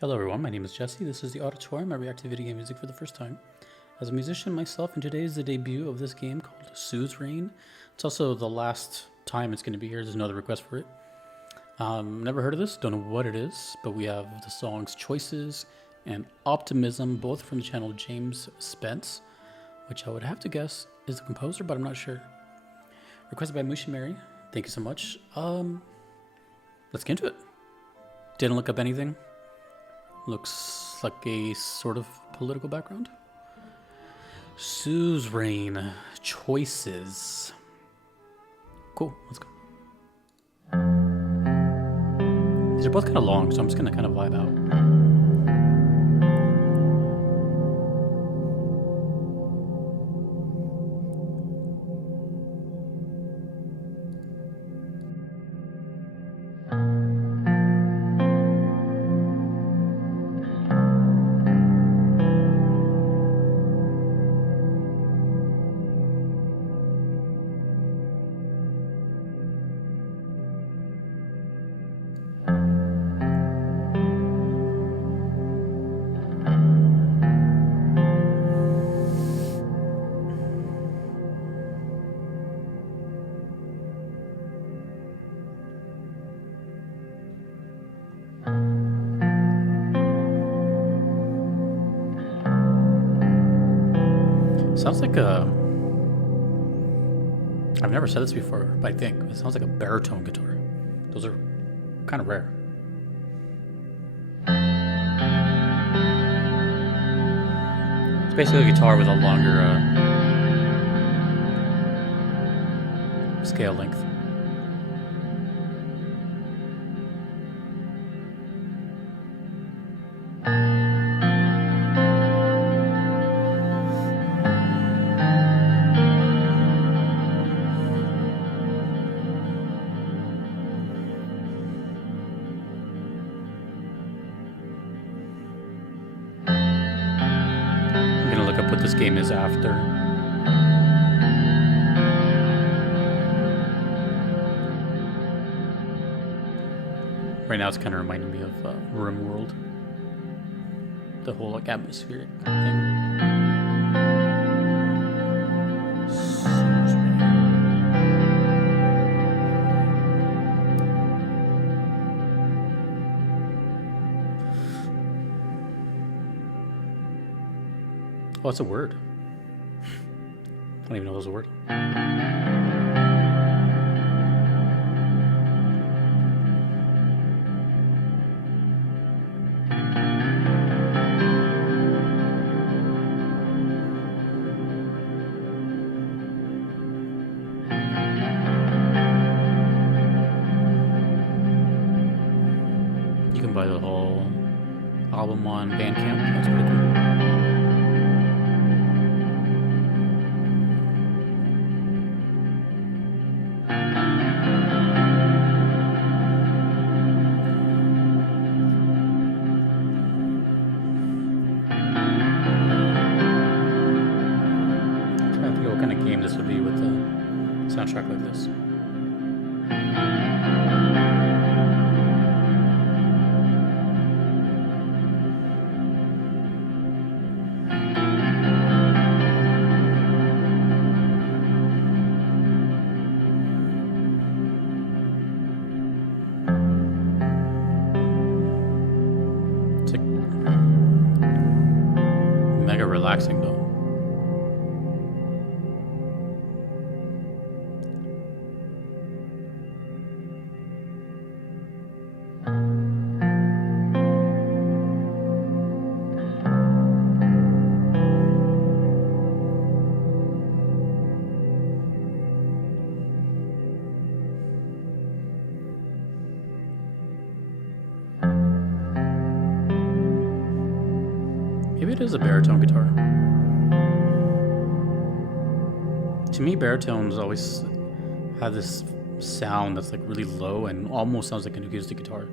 Hello everyone, my name is Jesse. This is the Auditorium. I react to video game music for the first time. As a musician myself, and today is the debut of this game called Suzerain. It's also the last time it's going to be here. There's no other request for it. Never heard of this, don't know what it is, but we have the songs Choices and Optimism, both from the channel James Spence, which I would have to guess is the composer, but I'm not sure. Requested by Mushy Mary. Thank you so much. Let's get into it. Didn't look up anything. Looks like a sort of political background. Suzerain Choices. Cool, let's go. These are both kind of long, so I'm just gonna kind of vibe out. Sounds like a... I've never said this before, but I think it sounds like a baritone guitar. Those are kind of rare. It's basically a guitar with a longer scale length. Look up what this game is after. Right now it's kind of reminding me of RimWorld. The whole like atmospheric thing. Oh, it's a word. I don't even know it was a word. You can buy the whole album on Bandcamp. That's pretty cool. What kind of game this would be with a soundtrack like this. It's like mega relaxing though. Maybe it is a baritone guitar. To me, baritones always have this sound that's like really low and almost sounds like an acoustic guitar,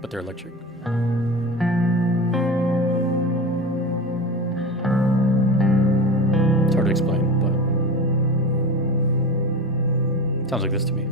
but they're electric. It's hard to explain, but it sounds like this to me.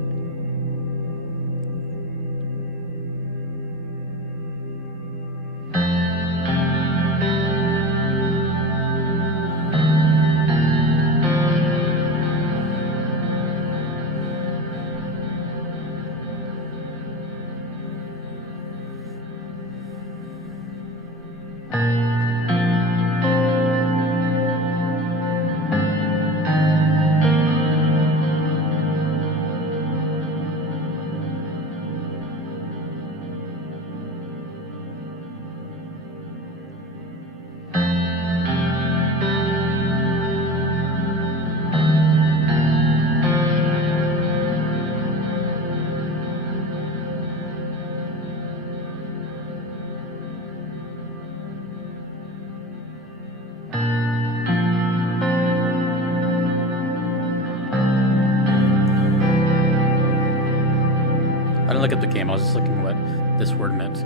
didn't look at the game. I was just looking at what this word meant.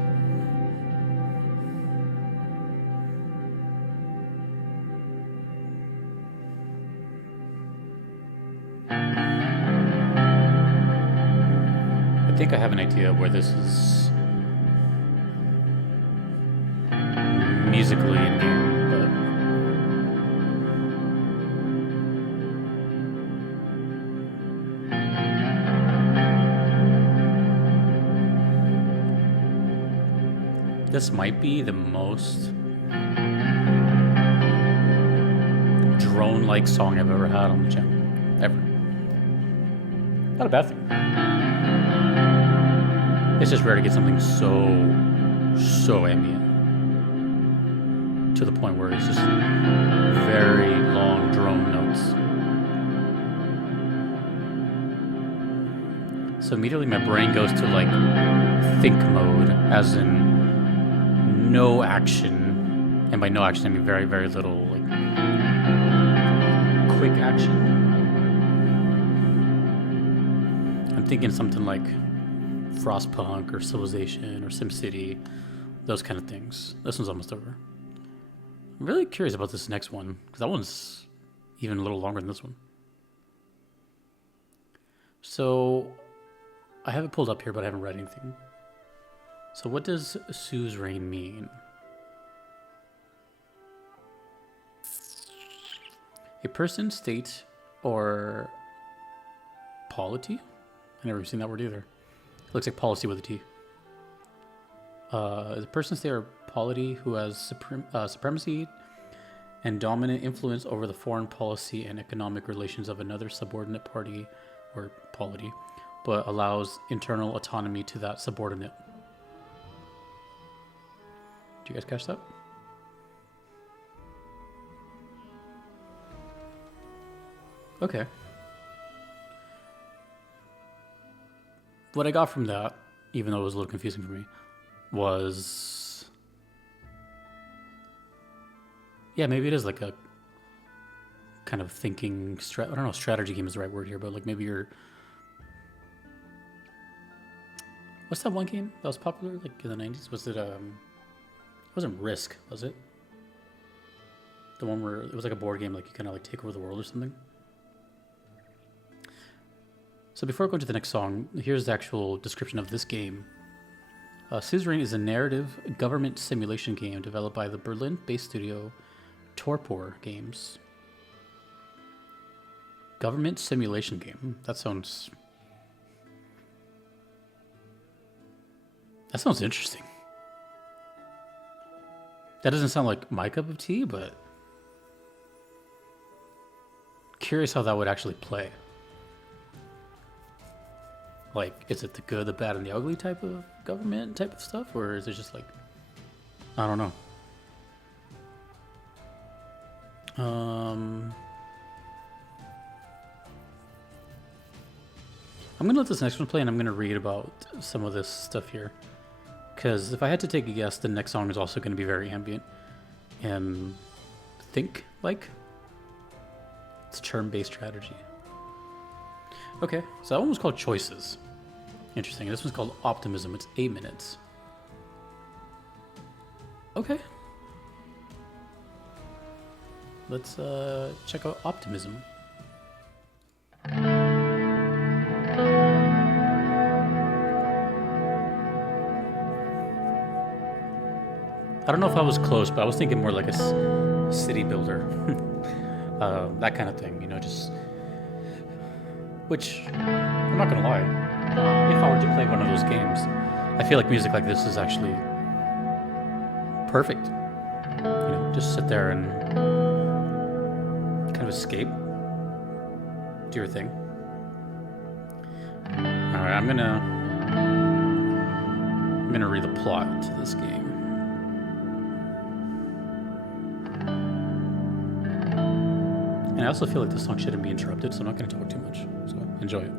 I think I have an idea of where this is musically in game, but this might be the most drone-like song I've ever had on the channel. Ever. Not a bad thing. It's just rare to get something so ambient. To the point where it's just very long drone notes. So immediately my brain goes to like think mode, as in no action. And by no action I mean very, very little like quick action. I'm thinking something like Frostpunk or Civilization or SimCity, those kind of things. This one's almost over. I'm really curious about this next one, because that one's even a little longer than this one. So, I have it pulled up here, but I haven't read anything. So what does Suzerain mean? A person, state, or polity? I never seen that word either. It looks like policy with a T. The person, state, or polity who has supremacy and dominant influence over the foreign policy and economic relations of another subordinate party or polity, but allows internal autonomy to that subordinate. Do you guys catch that? Okay. What I got from that, even though it was a little confusing for me, was... yeah, maybe it is like a kind of thinking... I don't know if strategy game is the right word here, but like maybe you're... what's that one game that was popular like in the 90s? Was it, it wasn't Risk, was it? The one where it was like a board game, like you kind of like take over the world or something? So before I go into the next song, here's the actual description of this game. Suzerain is a narrative government simulation game developed by the Berlin-based studio Torpor Games. Government simulation game. That sounds interesting. That doesn't sound like my cup of tea, but curious how that would actually play. Like, is it the good, the bad, and the ugly type of government type of stuff? Or is it just like, I don't know. I'm going to let this next one play, and I'm going to read about some of this stuff here. Because if I had to take a guess, the next song is also going to be very ambient. And think-like. It's turn-based strategy. Okay, so that one was called Choices. Interesting. This one's called Optimism. It's 8 minutes. Okay. Let's check out Optimism. I don't know if I was close, but I was thinking more like a city builder. That kind of thing, you know, just... which, I'm not gonna lie, if I were to play one of those games, I feel like music like this is actually perfect. You know, just sit there and kind of escape, do your thing. Alright, I'm gonna read the plot to this game. And I also feel like this song shouldn't be interrupted, so I'm not going to talk too much. So enjoy it.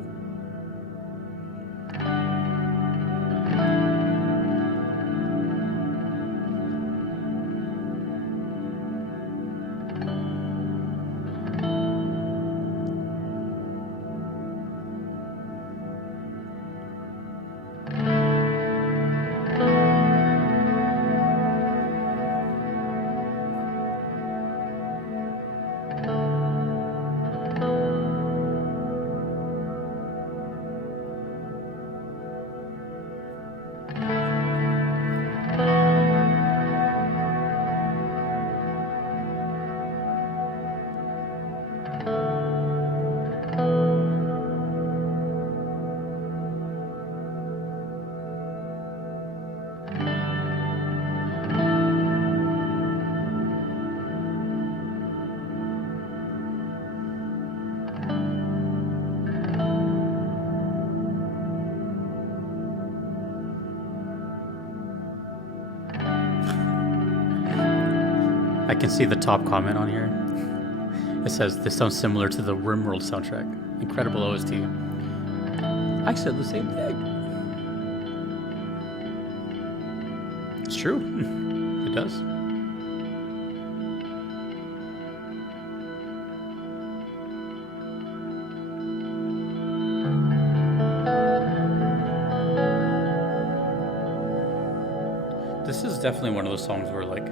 I can see the top comment on here. It says, this sounds similar to the RimWorld soundtrack. Incredible OST. I said the same thing. It's true. It does. This is definitely one of those songs where, like,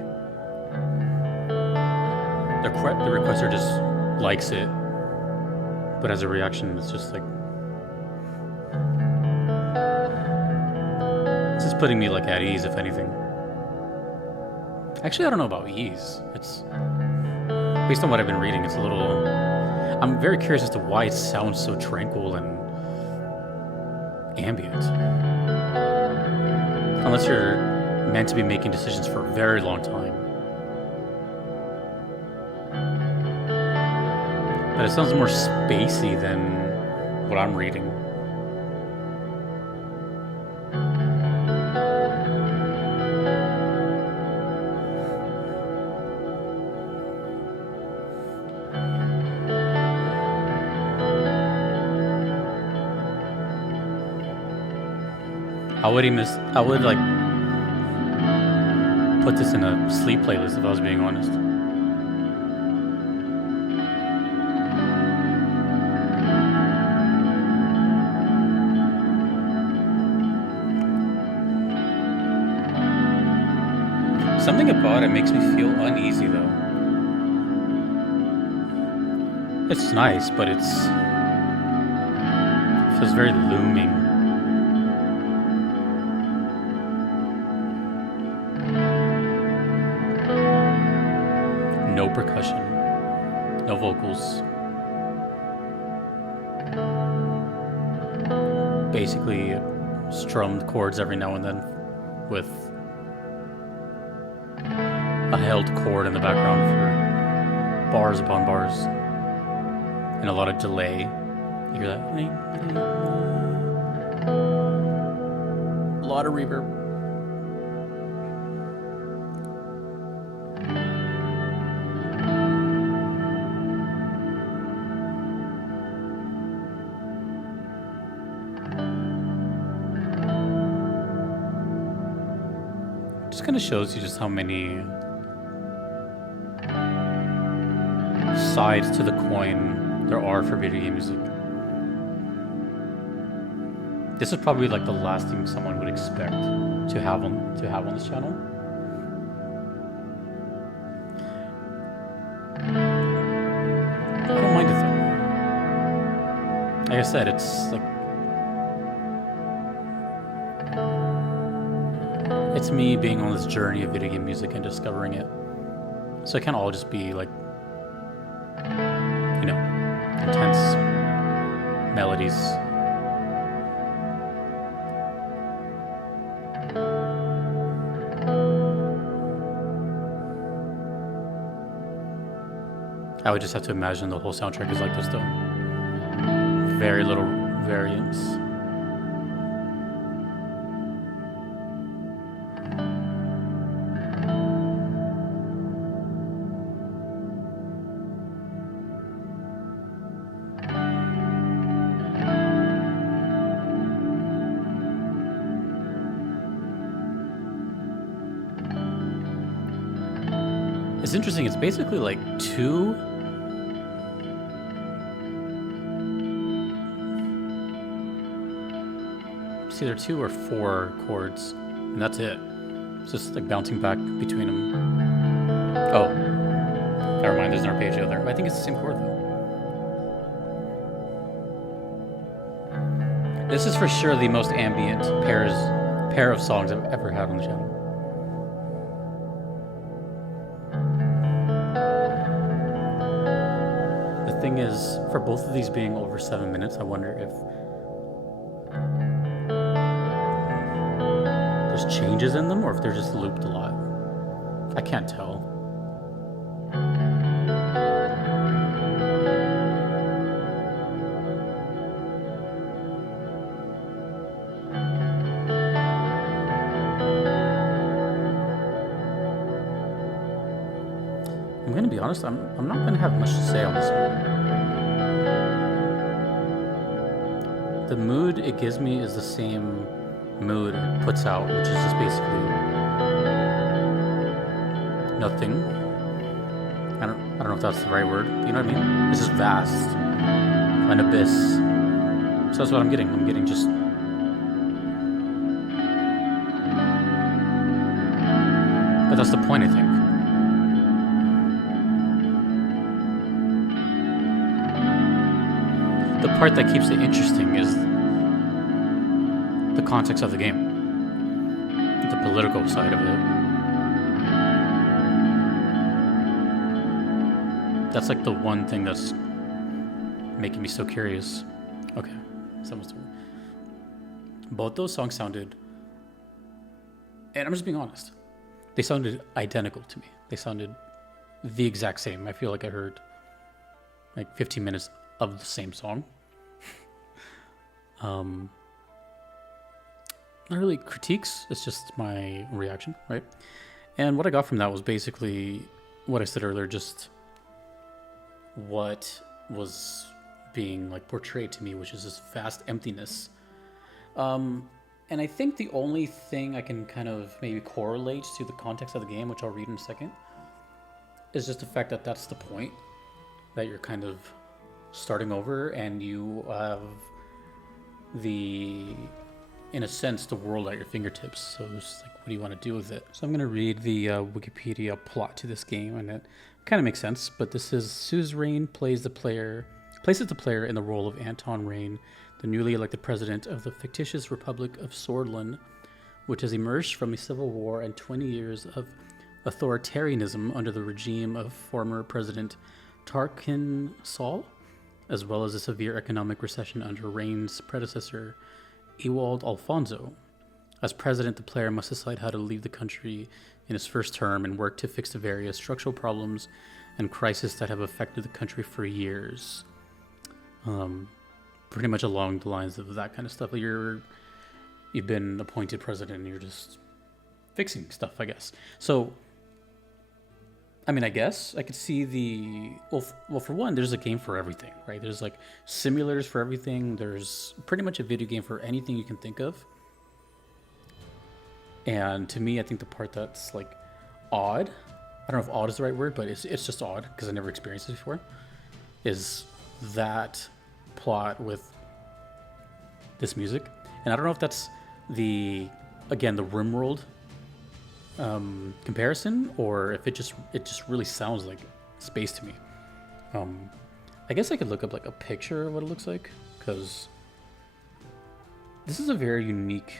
the requester just likes it, but as a reaction, it's just like, this is putting me, like, at ease, if anything. Actually, I don't know about ease. It's, based on what I've been reading, it's a little, I'm very curious as to why it sounds so tranquil and ambient. Unless you're meant to be making decisions for a very long time. But it sounds more spacey than what I'm reading. I would like put this in a sleep playlist if I was being honest. Something about it makes me feel uneasy though. It's nice, but it feels very looming. No percussion, no vocals. Basically strummed chords every now and then with a held chord in the background for bars upon bars. And a lot of delay. You hear that? A lot of reverb. Just kind of shows you just how many sides to the coin there are for video game music. This is probably like the last thing someone would expect to have on this channel. I don't mind it though. Like I said, it's like, it's me being on this journey of video game music and discovering it. So it can't all just be like, you know, intense melodies. I would just have to imagine the whole soundtrack is like this though. Very little variance. It's interesting, it's basically like two it's either 2 or 4 chords, and that's it. It's just like bouncing back between them. Oh, never mind, there's an arpeggio there. I think it's the same chord though. This is for sure the most ambient pair of songs I've ever had on the channel. The thing is, for both of these being over 7 minutes, I wonder if there's changes in them or if they're just looped a lot. I can't tell. I'm gonna be honest, I'm not gonna have much to say on this one. The mood it gives me is the same mood it puts out, which is just basically nothing. I don't know if that's the right word, but you know what I mean? It's just vast. An abyss. So that's what I'm getting. I'm getting just but that's the point, I think. The part that keeps it interesting is the context of the game, the political side of it. That's like the one thing that's making me so curious. Okay, both those songs sounded, and I'm just being honest, they sounded identical to me. They sounded the exact same. I feel like I heard like 15 minutes of the same song. Not really critiques, it's just my reaction, right? And what I got from that was basically what I said earlier, just what was being like portrayed to me, which is this vast emptiness. And I think the only thing I can kind of maybe correlate to the context of the game, which I'll read in a second, is just the fact that that's the point, that you're kind of starting over and you have in a sense, the world at your fingertips. So it's like, what do you want to do with it? So I'm going to read the Wikipedia plot to this game, and it kind of makes sense. But this is Suzerain places the player in the role of Anton Rain, the newly elected president of the fictitious Republic of Swordland, which has emerged from a civil war and 20 years of authoritarianism under the regime of former President Tarkin Sol, as well as a severe economic recession under Rain's predecessor, Ewald Alfonso. As president, the player must decide how to leave the country in his first term and work to fix the various structural problems and crises that have affected the country for years. Pretty much along the lines of that kind of stuff. You've been appointed president and you're just fixing stuff, I guess. So, I mean, I guess I could see well, for one, there's a game for everything, right? There's like simulators for everything. There's pretty much a video game for anything you can think of. And to me, I think the part that's like odd, I don't know if odd is the right word, but it's just odd because I never experienced it before, is that plot with this music. And I don't know if that's the RimWorld comparison, or if it just really sounds like space to me. I guess I could look up like a picture of what it looks like, because this is a very unique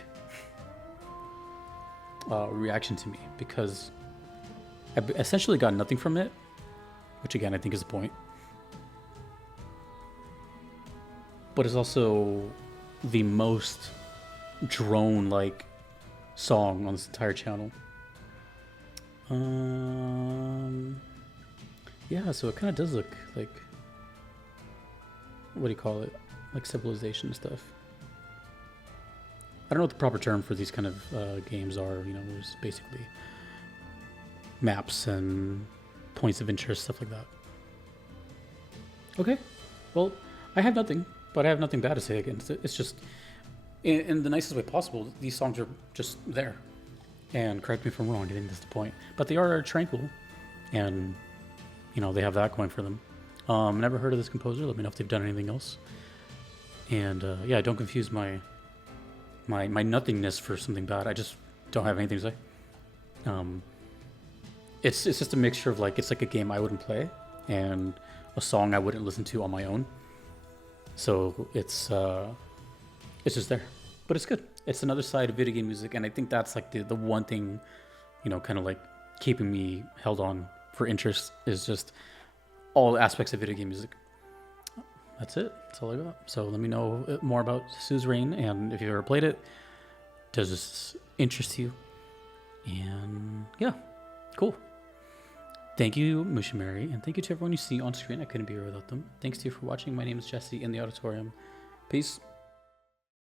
reaction to me, because I essentially got nothing from it, which again I think is the point. But it's also the most drone-like song on this entire channel. Yeah, so it kind of does look like, what do you call it? Like Civilization stuff. I don't know what the proper term for these kind of games are. You know, there's basically maps and points of interest, stuff like that. Okay, well, I have nothing, but I have nothing bad to say again. It's just, in the nicest way possible, these songs are just there. And correct me if I'm wrong, I think that's the point. But they are tranquil, and, you know, they have that going for them. Never heard of this composer. Let me know if they've done anything else. And, yeah, don't confuse my nothingness for something bad. I just don't have anything to say. It's just a mixture of, like, it's like a game I wouldn't play, and a song I wouldn't listen to on my own. So it's just there. But it's good. It's another side of video game music, and I think that's like the one thing, you know, kind of like keeping me held on for interest, is just all aspects of video game music. That's it. That's all I got. So let me know more about Suzerain, and if you've ever played it, does this interest you? And yeah, cool. Thank you, Mushimari, and thank you to everyone you see on screen. I couldn't be here without them. Thanks to you for watching. My name is Jesse in the auditorium. Peace.